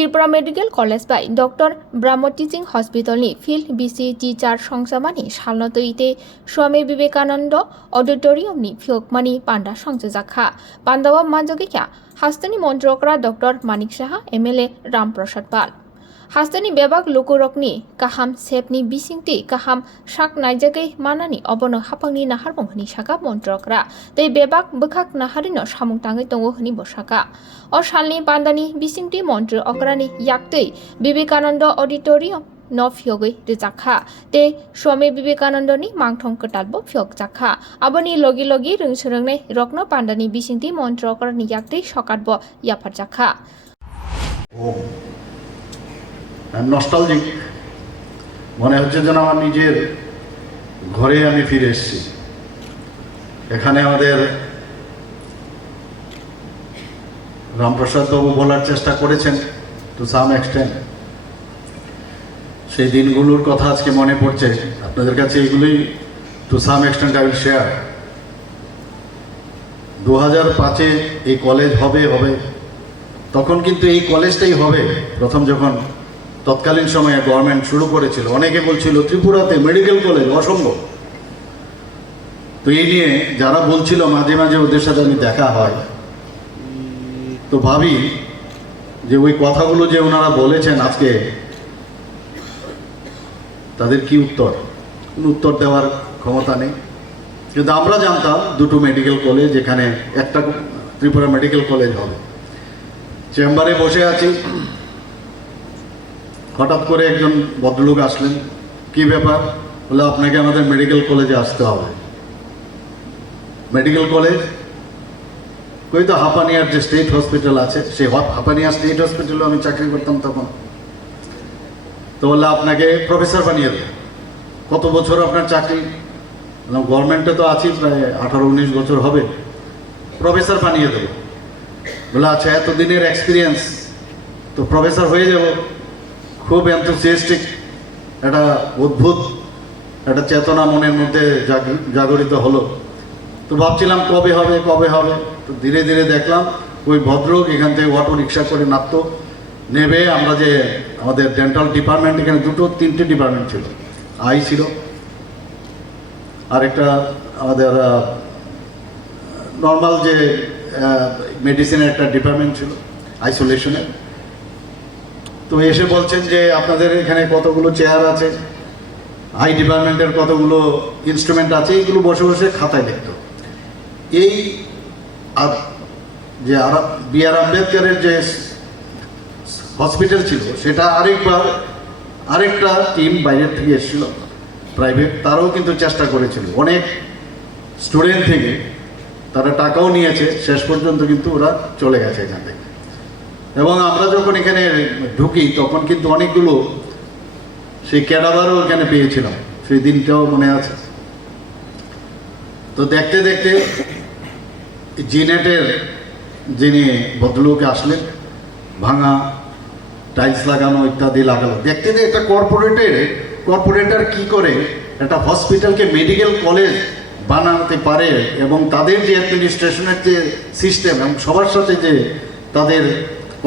Tripura medical college बाय doctor ब्रह्म teaching hospital फील्ड बीसी टीचार संसामानी सालनतईते स्वामी विवेकानंद ऑडिटोरियम फियोकमानी पांडा संजोजाखा पांडावा मानजोगिया हास्तनि मंत्रकरा डॉक्टर मानिक साहा एमएलए रामप्रसाद पाल हास्तनि बेबाक लुकुरकनि काहाम सेपनि बिसिंति काहाम शाक नायजागै मानानि अबनो हापांनि नाहारबं हनि साका मंत्रकरा तै बेबाक बखाक नाहारिनो सामुंताङै दङो हनि बसाका अ सालनि पान्दानि बिसिंति मंत्र अकरानि याक्तै विवेकानंद ऑडिटोरियम न फियोगै रिजाखा ते स्वामी विवेकानंदनि मांथं कटालबो फियोग जाखा आबनि लगी लगी रोंसोरोंनाय रत्न पान्दानि बिसिंति मंत्र अकरानि याक्तै सकातबो याफार जाखा নস্টালজিক মনে হচ্ছে যেন আমার নিজের ঘরে আমি ফিরে এসেছি। এখানে আমাদের রামপ্রসাদ বাবু বলার চেষ্টা করেছেন টু সাম এক্সটেন্ট, সেই দিনগুলোর কথা আজকে মনে পড়ছে আপনাদের কাছে। এগুলোই to some extent I will share. 2005-এ এই কলেজ হবে তখন কিন্তু এই কলেজটাই হবে প্রথম যখন তৎকালীন সময়ে গভর্নমেন্ট শুরু করেছিল। অনেকে বলছিল ত্রিপুরাতে মেডিকেল কলেজ অসম্ভব। তো এই নিয়ে যারা বলছিল মাঝে মাঝে ওদের সাথে আমি দেখা হয়, তো ভাবি যে ওই কথাগুলো যে ওনারা বলেছেন আজকে তাদের কি উত্তর, কোনো উত্তর দেওয়ার ক্ষমতা নেই। কিন্তু আমরা জানতাম দুটো মেডিকেল কলেজ, এখানে একটা ত্রিপুরা মেডিকেল কলেজ হবে। চেম্বারে বসে আছি, হঠাৎ করে একজন ভদ্রলোক আসলেন। কি ব্যাপার? বলে আপনাকে আমাদের মেডিকেল কলেজে আসতে হবে। মেডিকেল কলেজ কই? তো হাপানিয়ার যে স্টেট হসপিটাল আছে, সেই হাপানিয়া স্টেট হসপিটালে আমি চাকরি করতাম তখন। তো বললে আপনাকে প্রফেসর বানিয়ে দেবে। কত বছর আপনার চাকরি? গভর্নমেন্টে তো আছি প্রায় 18-19 বছর হবে, প্রফেসর বানিয়ে দেবো। বলে আচ্ছা, এতদিনের এক্সপিরিয়েন্স, তো প্রফেসর হয়ে যাব। খুব এনথুসিয়াস্টিক, একটা অদ্ভুত একটা চেতনা মনের মধ্যে জাগরিত হলো। তো ভাবছিলাম কবে হবে। তো ধীরে ধীরে দেখলাম ওই ভদ্রলোক এখান থেকে অটো রিক্সা করে নামতো, নেবে আমরা যে আমাদের ডেন্টাল ডিপার্টমেন্ট, এখানে 2-3টে ডিপার্টমেন্ট ছিল। আই ছিল, আর একটা আমাদের নর্মাল যে মেডিসিনের একটা ডিপার্টমেন্ট ছিল আইসোলেশনের। তো এসে বলছেন যে আপনাদের এখানে কতগুলো চেয়ার আছে, আই ডিপার্টমেন্টের কতগুলো ইনস্ট্রুমেন্ট আছে, এইগুলো বসে বসে খাতায় দেখত। এই যে বি.আর. আম্বেদকরের যে হসপিটাল ছিল, সেটা আরেকটা টিম বাইরের থেকে এসেছিল প্রাইভেট, তারাও কিন্তু চেষ্টা করেছিল। অনেক স্টুডেন্ট থেকে তারা টাকাও নিয়েছে, শেষ পর্যন্ত কিন্তু ওরা চলে গেছে এখান থেকে। এবং আমরা যখন এখানে ঢুকি তখন কিন্তু অনেকগুলো সেই ক্যাডাভারও এখানে পেয়েছিলাম, সেই দিনটাও মনে আছে। তো দেখতে দেখতে জিনেটের যিনি ভদ্রলোকে আসলেন, ভাঙা টাইলস লাগানো ইত্যাদি লাগালো। দেখতে দেখতে একটা কর্পোরেটর কি করে একটা হসপিটালকে মেডিকেল কলেজ বানাতে পারে, এবং তাদের যে অ্যাডমিনিস্ট্রেশনের যে সিস্টেম এবং সবার সাথে যে তাদের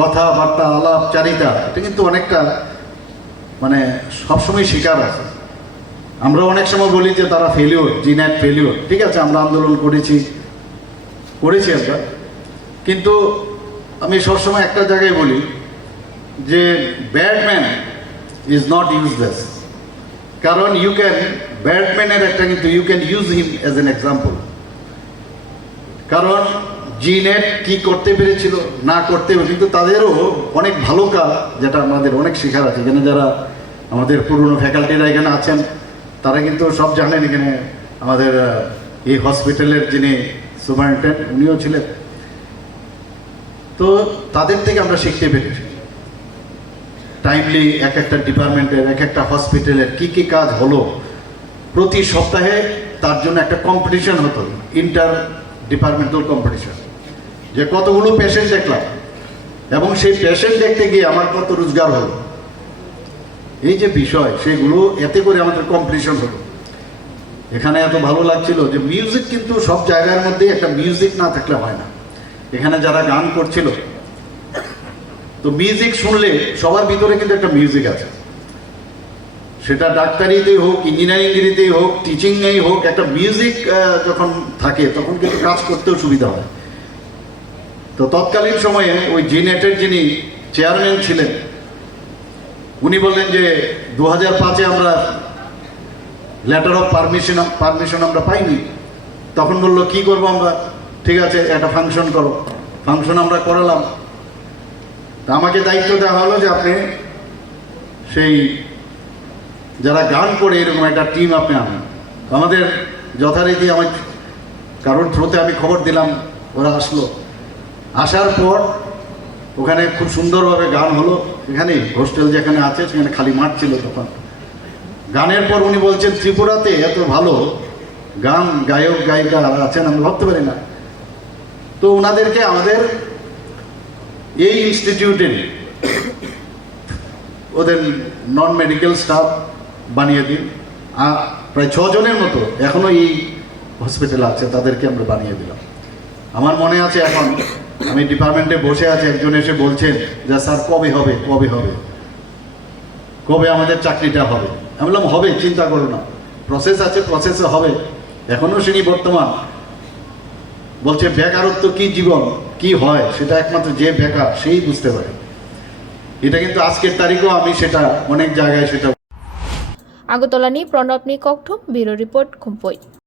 কথাবার্তা আলাপচারিতা, এটা কিন্তু অনেকটা মানে সবসময় শিকার আছে। আমরা অনেক সময় বলি যে তারা ফেলিওর, জিনেট ফেলিওর। ঠিক আছে, আমরা আন্দোলন করেছি আমরা, কিন্তু আমি সবসময় একটা জায়গায় বলি যে ব্যাডম্যান ইজ নট ইউজলেস। কারণ ব্যাডম্যানের একটা কিন্তু you can use him as an example. কারণ জিনেট কি করতে পেরেছিল, না করতে, কিন্তু তাদেরও অনেক ভালো কাজ, যেটা আমাদের অনেক শেখার আছে। এখানে যারা আমাদের পুরনো ফ্যাকাল্টিরা এখানে আছেন, তারা কিন্তু সব জানেন। এখানে আমাদের এই হসপিটালের যিনি সুপারিনটেন্ডেন্ট, উনিও ছিলেন। তো তাদের থেকে আমরা শিখতে পেরেছি টাইমলি এক একটা ডিপার্টমেন্টের, এক একটা হসপিটালের কি কাজ হলো। প্রতি সপ্তাহে তার জন্য একটা কম্পিটিশন হতো, ইন্টার ডিপার্টমেন্টাল কম্পিটিশন, যে কতগুলো পেশেন্ট দেখলাম এবং সেই পেশেন্ট দেখতে গিয়ে আমার কত রোজগার হলো, এই যে বিষয়, সেগুলো এতে করে আমাদের কম্পিটিশন হলো। এখানে এত ভালো লাগছিল যে মিউজিক, কিন্তু সব জায়গার মধ্যে একটা মিউজিক না থাকলে হয় না। এখানে যারা গান করছিল তো মিউজিক শুনলে সবার ভিতরে কিন্তু একটা মিউজিক আছে, সেটা ডাক্তারিতেই হোক, ইঞ্জিনিয়ারিংগিরিতেই হোক, টিচিংয়েই হোক, একটা মিউজিক যখন থাকে তখন কিন্তু কাজ করতেও সুবিধা হয়। তো তৎকালীন সময়ে ওই জিনেটের যিনি চেয়ারম্যান ছিলেন উনি বললেন যে 2005-এ আমরা লেটার অফ পারমিশন আমরা পাইনি। তখন বললো কি করবো আমরা, ঠিক আছে একটা ফাংশন করো। ফাংশন আমরা করালাম। তা আমাকে দায়িত্ব দেওয়া হলো যে আপনি সেই যারা গান করে এরকম একটা টিম আপনি আনেন। আমাদের যথারীতি আমার কারোর থ্রুতে আমি খবর দিলাম, ওরা আসলো। আসার পর ওখানে খুব সুন্দরভাবে গান হলো। এখানে হোস্টেল যেখানে আছে সেখানে খালি মাঠ ছিল তখন। গানের পর উনি বলছেন ত্রিপুরাতে এত ভালো গান গায়ক গায়িকা আছেন আমি ভাবতে পারি না। তো ওনাদেরকে আমাদের এই ইনস্টিটিউটের ওদের নন মেডিকেল স্টাফ বানিয়ে দিন। প্রায় 6 জনের মতো এখনো এই হসপিটালে আছে, তাদেরকে আমরা বানিয়ে দিলাম। আমার মনে আছে এখন আমি ডিপার্টমেন্টে বসে আছি, একজন এসে বলছেন যে স্যার কবে হবে, কবে হবে, কবে আমাদের চাকরিটা হবে। আমি বললাম হবে, চিন্তা করো না, প্রসেস আছে, প্রসেসে হবে। এখনো শুনি বর্তমান বলছে বেকারত্ব কি, জীবন কি হয় সেটা একমাত্র যে বেকার সেই বুঝতে পারে। এটা কিন্তু আজকের তারিখেও আমি সেটা অনেক জায়গায় সেটা। আগরতলা নি প্রণব নি ককঠুম ব্যুরো রিপোর্ট খুম্পই।